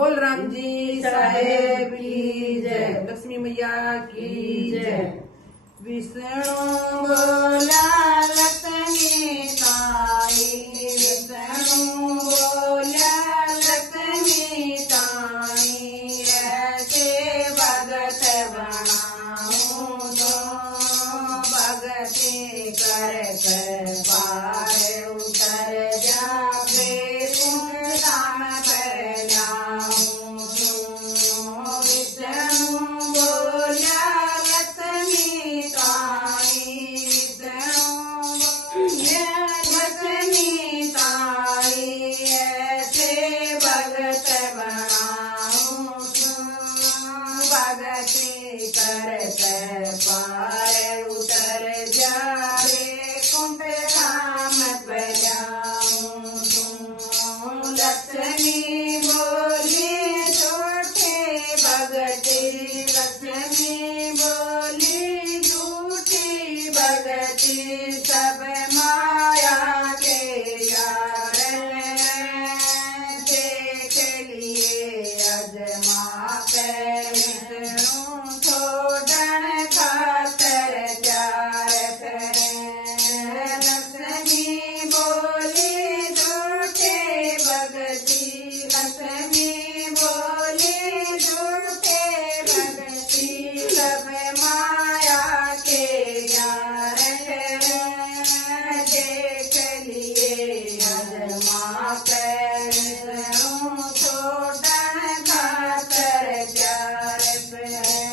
बोल राम जी साहेब की जय, लक्ष्मी मैया की जय। विष्णु बोला लक्ष्मी ताई, विष्णु बोला लक्ष्मी ताई, ऐसे भगत बनाऊं तो भगती कर पार उतर जावे धाम पर जाऊं। विष्णु बोला लक्ष्मी ताई, विष्णु लक्ष्मी ताई, ऐसे भगत बनाऊं भगती कर पार उतर जावे कुंभ धाम पर जाऊं। लक्ष्मी बोली झूठे भगती, लक्ष्मी बोली झूठी भगती, सब माया के यार देख लिए अजमा कर विष्णु छोड़न खातर प्यार करें। लक्ष्मी बोली झूठे भगती, लक्ष्मी बोली झूठे भगती, सब माया के यार देख लिए अजमा कर विष्णु छोड़न खातर प्यार करें।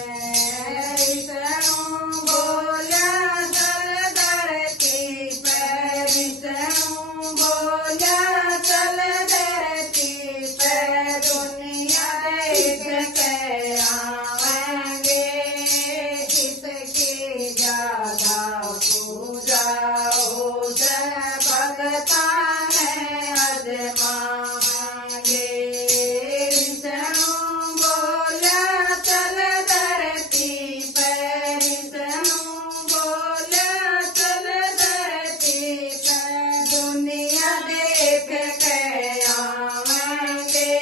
विष्णु बोला चल धरती पर, विष्णु बोला चल धरती पर, दुनिया देख के आवेंगे किसकी ज्यादा पूजा हो जय भगता में अजमाएंगे। विष्णु बोला चल धरती पर, विष्णु बोला चल धरती पर, दुनिया देख के आवेंगे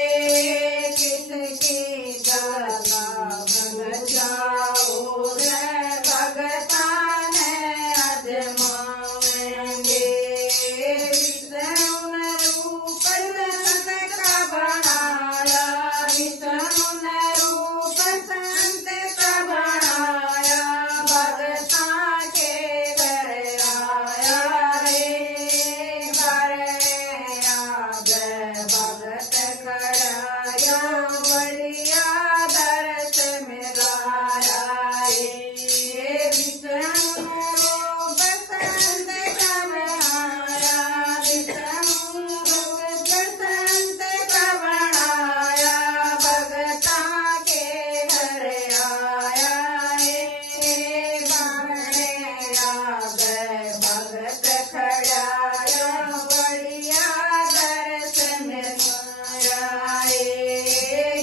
किसकी ज्यादा भगत जाओ जय भगता ने अजमाएंगे। विष्णु ने रूप संत का बनाया, विष्णु ने रूप संत का बनाया, भगता के घर आया रे भगत कराया, बढ़िया दर्श मिलाया रे। विष्णु रूप संत का बनाया, विष्णु रूप संत का बनाया, भगता के घर आया रे भगत खड़ाया, बढ़िया दर्श मिलाया रे।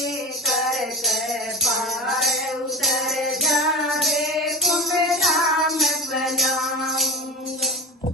कर कर